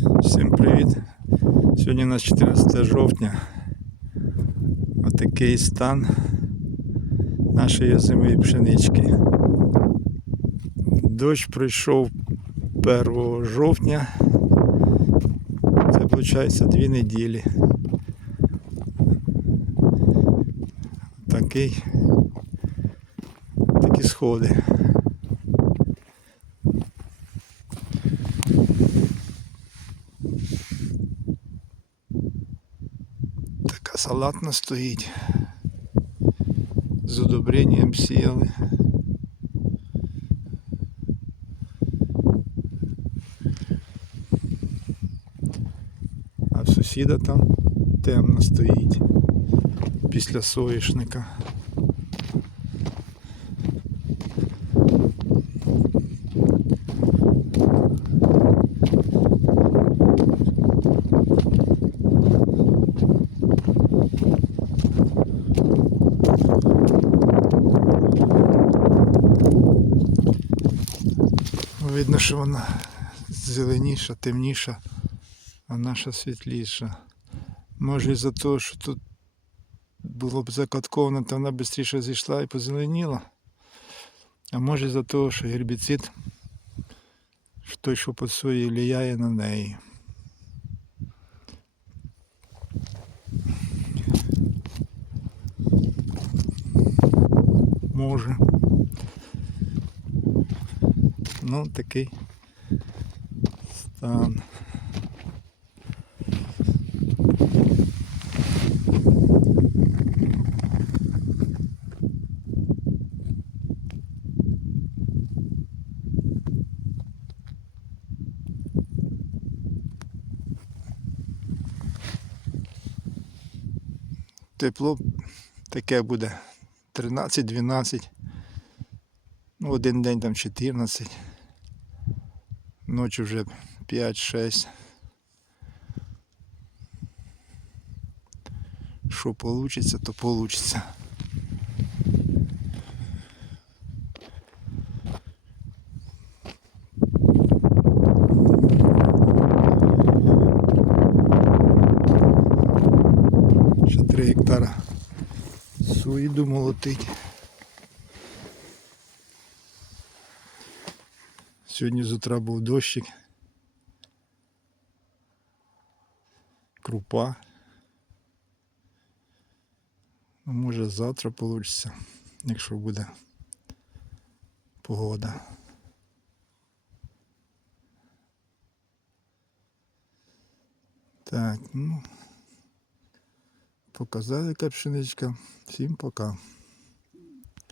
Всім привіт! Сьогодні у нас 14 жовтня. Отакий стан нашої зимої пшенички. Дощ пройшов 1 жовтня. Це виходить дві неділі. Такий, такі сходи. Салатна стоїть. З удобренням сіяли. А сусіда там темно стоїть після соєшника. Видно, що вона зеленіша, темніша, а наша світліша. Може із-за того, що тут було б закатковано, то вона швидше зійшла і позеленіла. А може із-за того, що гербіцид, що той, що по сої, впливає на неї. Може. Ну, такий стан. Тепло таке буде 13-12. Ну, один день там 14. Ночі вже 5-6. Що получиться, то получиться. Ще 3 гектара суїду молотить. Сьогодні з утра був дощик. Крупа. Ну, Може завтра вийде, якщо буде погода. Так, ну показали яка пшеничка. Всім пока.